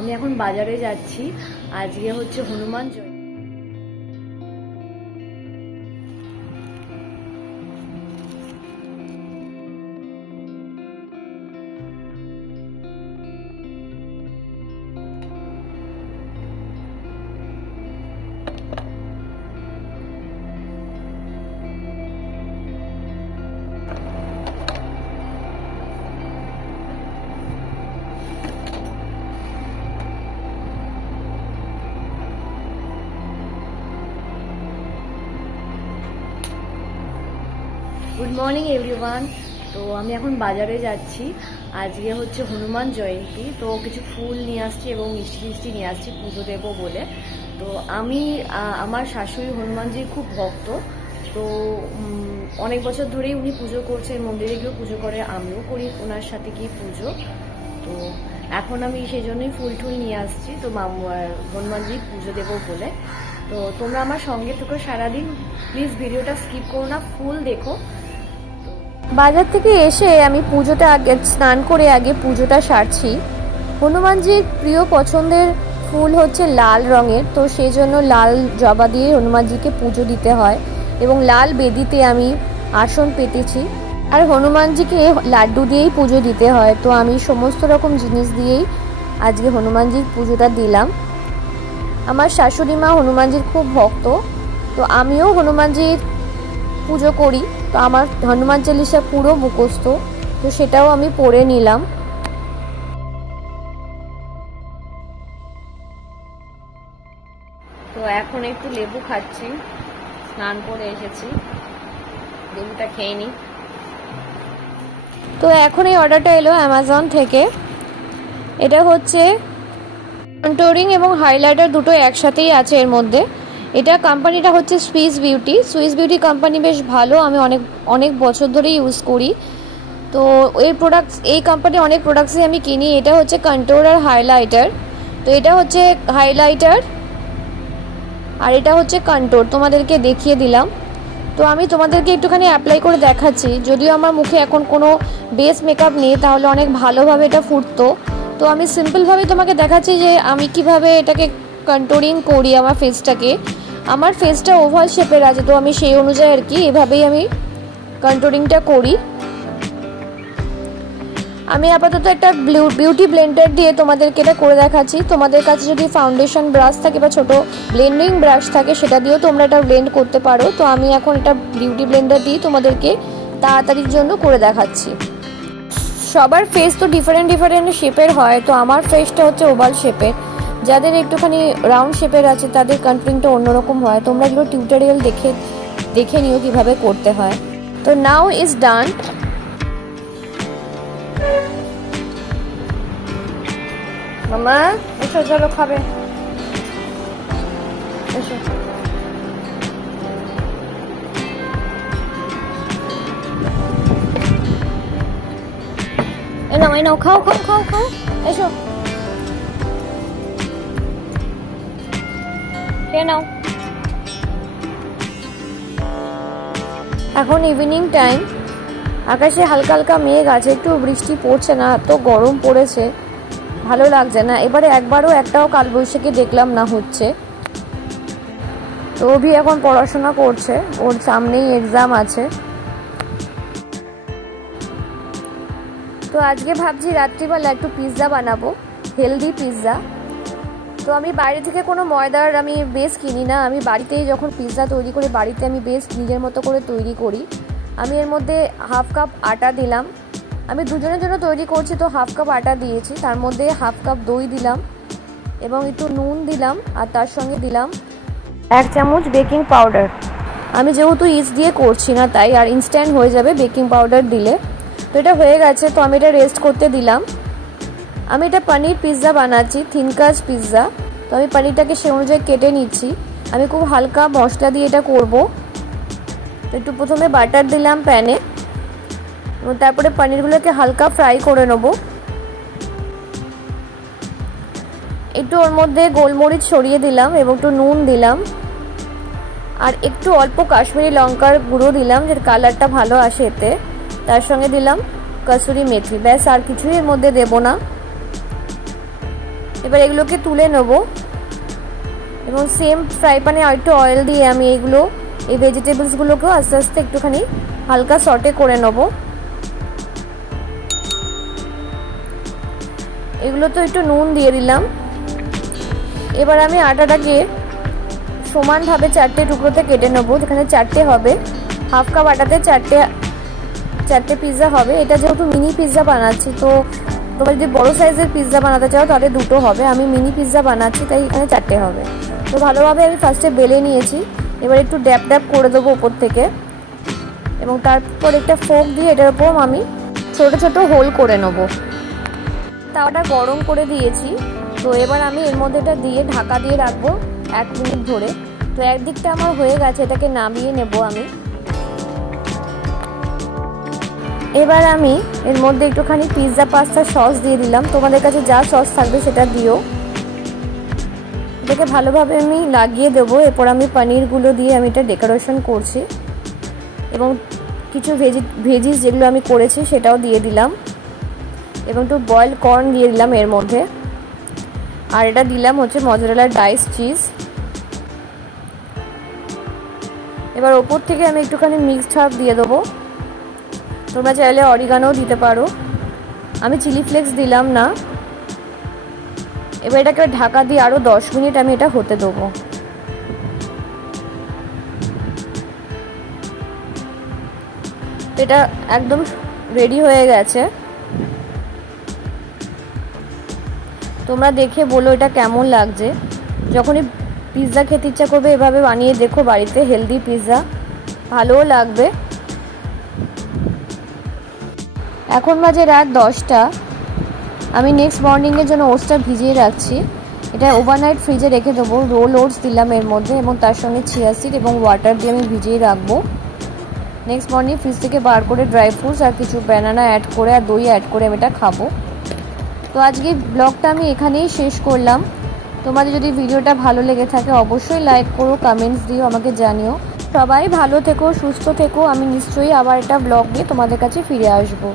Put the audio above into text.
আমি এখন বাজারে যাচ্ছি। আজকে হচ্ছে Hanuman Jayanti. Good morning everyone. তো আমি এখন বাজারে যাচ্ছি। আজকে হচ্ছে হনুমান জয়ন্তী, তো কিছু ফুল নিয়ে আসছি এবং মিষ্টি নিয়ে আসছি পুজো দেবো বলে। তো আমি আমার শাশুড়ি হনুমানজির খুব ভক্ত, তো অনেক বছর ধরেই উনি পুজো করছে, মন্দিরে গিয়েও পুজো করে, আমিও করি ওনার সাথে গিয়ে পুজো। তো এখন আমি সেই জন্যই ফুল টুল নিয়ে আসছি, তো হনুমানজির পুজো দেবো বলে। তো তোমরা আমার সঙ্গে থেকো সারাদিন, প্লিজ ভিডিওটা স্কিপ করো না, ফুল দেখো। বাজার থেকে এসে আমি পুজোটা স্নান করে আগে পুজোটা সারছি। হনুমানজির প্রিয় পছন্দের ফুল হচ্ছে লাল রঙের, তো সেই জন্য লাল জবা দিয়ে হনুমানজিকে পুজো দিতে হয় এবং লাল বেদিতে আমি আসন পেতেছি। আর হনুমানজিকে লাড্ডু দিয়েই পুজো দিতে হয়, তো আমি সমস্ত রকম জিনিস দিয়েই আজকে হনুমানজির পুজোটা দিলাম। আমার শাশুড়ি মা হনুমানজির খুব ভক্ত, তো আমিও হনুমানজির পুজো করি, তো আমার হনুমান চালিসা পুরো মুখস্থ, তো সেটাও আমি পড়ে নিলাম। তো এখন একটু লেবু খাচ্ছি, স্নান করে এসেছি, লেবুটা খেয়ে নিই। তো এখন এই অর্ডারটা এলো অ্যামাজন থেকে। এটা হচ্ছে কন্ট্যুরিং এবং হাইলাইটার দুটো একসাথেই আছে এর মধ্যে। এটা কোম্পানিটা হচ্ছে সুইস বিউটি কোম্পানি, বেশ ভালো, আমি অনেক বছর ধরে ইউজ করি। তো এই কোম্পানির অনেক প্রোডাক্টসই আমি কিনি। এটা হচ্ছে কন্ট্যুর আর হাইলাইটার, তো এটা হচ্ছে হাইলাইটার আর এটা হচ্ছে কন্ট্যুর, তোমাদেরকে দেখিয়ে দিলাম। তো আমি তোমাদেরকে একটুখানি অ্যাপ্লাই করে দেখাচ্ছি, যদিও আমার মুখে এখন কোনো বেস মেকআপ নেই, তাহলে অনেক ভালোভাবে এটা ফুটতো। তো আমি সিম্পলভাবে তোমাকে দেখাচ্ছি যে আমি কিভাবে এটাকে কন্ট্যুরিং করি আমার ফেসটাকে। আমার ফেসটা ওভাল শেপের আছে, তো আমি সেই অনুযায়ী আর কি এভাবেই আমি কন্ট্যুরিংটা করি। আমি আপাতত একটা বিউটি ব্লেন্ডার দিয়ে তোমাদেরকে এটা করে দেখাচ্ছি। তোমাদের কাছে যদি ফাউন্ডেশন ব্রাশ থাকে বা ছোট ব্লেন্ডিং ব্রাশ থাকে, সেটা দিয়েও তোমরা এটা ব্লেন্ড করতে পারো। তো আমি এখন এটা বিউটি ব্লেন্ডার দিয়ে তোমাদেরকে তাড়াতাড়ির জন্য করে দেখাচ্ছি। সবার ফেস তো ডিফারেন্ট শেপের হয়, তো আমার ফেসটা হচ্ছে ওভাল শেপের। যাদের একটুখানি রাউন্ড শেপের আছে তাদের কন্ট্যুরিংটা অন্যরকম হয়। তোমরা এগুলো টিউটোরিয়াল দেখে নিও কিভাবে করতে হয়। তো নাও ইজ ডান। মামা এসো, চলো খাবে, এসো। এই নাও খাও, এসো খেয়ে নাও। এখন ইভিনিং টাইম, আকাশে হালকা হালকা মেঘ আছে, একটু বৃষ্টি পড়ছে না, এত গরম পড়েছে, ভালো লাগছে না। এবারে একটাও কালবৈশাখী দেখলাম না হচ্ছে। তো অভি এখন পড়াশোনা করছে, ওর সামনেই এক্সাম আছে। তো আজকে ভাবছি রাত্রিবেলা একটু পিৎজা বানাবো, হেলদি পিৎজা। তো আমি বাইরে থেকে কোনো ময়দার আমি বেস কিনি না, আমি বাড়িতেই যখন পিৎজা তৈরি করি বাড়িতে আমি বেস নিজের মতো করে তৈরি করি। আমি এর মধ্যে হাফ কাপ আটা দিলাম, আমি দুজনের জন্য তৈরি করছি, তো হাফ কাপ আটা দিয়েছি, তার মধ্যে হাফ কাপ দই দিলাম এবং একটু নুন দিলাম, আর তার সঙ্গে দিলাম 1 চামচ বেকিং পাউডার। আমি যেহেতু ইস্ট দিয়ে করছি না তাই, আর ইনস্ট্যান্ট হয়ে যাবে বেকিং পাউডার দিলে। তো এটা হয়ে গেছে, তো আমি এটা রেস্ট করতে দিলাম। আমি এটা পনির পিৎজা বানাচ্ছি, থিন কাজ পিৎজা। তো আমি পনিরটাকে সে অনুযায়ী কেটে নিচ্ছি। আমি খুব হালকা মশলা দিয়ে এটা করব। তো একটু প্রথমে বাটার দিলাম প্যানে, এবং তারপরে পনিরগুলোকে হালকা ফ্রাই করে নেব। একটু ওর মধ্যে গোলমরিচ ছড়িয়ে দিলাম এবং একটু নুন দিলাম, আর একটু অল্প কাশ্মীরি লঙ্কার গুঁড়ো দিলাম, যে কালারটা ভালো আসে এতে। তার সঙ্গে দিলাম কসুরি মেথি, ব্যাস আর কিছুই এর মধ্যে দেব না। এবার এগুলোকে তুলে নেব এবং সেম ফ্রাই প্যানে আরেকটু অয়েল দিয়ে আমি এই ভেজিটেবলসগুলোকেও আস্তে আস্তে একটুখানি হালকা সটে করে নেব। এগুলো তো একটু নুন দিয়ে দিলাম। এবার আমি আটাটাকে সমানভাবে 4টে টুকরোতে কেটে নেব, যেখানে 4টে হবে। হাফ কাপ আটাতে 4টে পিৎজা হবে। এটা যেহেতু মিনি পিৎজা বানাচ্ছি, তো তোমরা যদি বড়ো সাইজের পিৎজা বানাতে চাও তাহলে 2টো হবে। আমি মিনি পিৎজা বানাচ্ছি তাই এখানে 4টে হবে। তো ভালোভাবে আমি ফার্স্টে বেলে নিয়েছি। এবার একটু ড্যাপ ড্যাপ করে দেবো ওপর থেকে এবং তারপর একটা ফোক দিয়ে এটার উপর আমি ছোট ছোট হোল করে নেব। তাওয়াটা গরম করে দিয়েছি। তো এবার আমি এর মধ্যে এটা দিয়ে ঢাকা দিয়ে রাখবো 1 মিনিট ধরে। তো একদিকটা আমার হয়ে গেছে, এটাকে নামিয়ে নেব আমি। এবার আমি এর মধ্যে একটুখানি পিৎজা পাস্তা সস দিয়ে দিলাম। তোমাদের কাছে যা সস থাকবে সেটা দিও। এটাকে ভালোভাবে আমি লাগিয়ে দেবো। এরপর আমি পনিরগুলো দিয়ে আমি এটা ডেকোরেশন করছি এবং কিছু ভেজিস যেগুলো আমি করেছি সেটাও দিয়ে দিলাম এবং একটু বয়েলড কর্ন দিয়ে দিলাম এর মধ্যে। আর এটা দিলাম হচ্ছে মজরেলা ডাইস চিজ। এবার ওপর থেকে আমি একটুখানি মিক্সড হার্ব দিয়ে দেবো। তোমরা চাইলে অরিগানোও দিতে পারো, আমি চিলি ফ্লেক্স দিলাম না। এবার এটাকে ঢাকা দিয়ে আরও 10 মিনিট আমি এটা হতে দেবো। এটা একদম রেডি হয়ে গেছে। তোমরা দেখে বলো এটা কেমন লাগছে। যখনই পিৎজা খেতে ইচ্ছা করবে এভাবে বানিয়ে দেখো বাড়িতে, হেলদি পিৎজা, ভালোও লাগবে। এখন বাজে রাত 10টা। আমি নেক্সট মর্নিংয়ের জন্য ওটসটা ভিজিয়ে রাখছি। এটা ওভারনাইট ফ্রিজে রেখে দেবো। রোল ওটস দিলাম এর মধ্যে এবং তার সঙ্গে চিয়া সিড এবং ওয়াটার দিয়ে আমি ভিজিয়ে রাখবো। নেক্সট মর্নিং ফ্রিজ থেকে বার করে ড্রাই ফ্রুটস আর কিছু ব্যানানা অ্যাড করে আর দই অ্যাড করে আমি এটা খাবো। তো আজকে ব্লগটা আমি এখানেই শেষ করলাম। তোমাদের যদি ভিডিওটা ভালো লেগে থাকে অবশ্যই লাইক করো, কমেন্টস দিও, আমাকে জানিও। সবাই ভালো থেকো, সুস্থ থেকো। আমি নিশ্চয়ই আবার একটা ব্লগ নিয়ে তোমাদের কাছে ফিরে আসবো।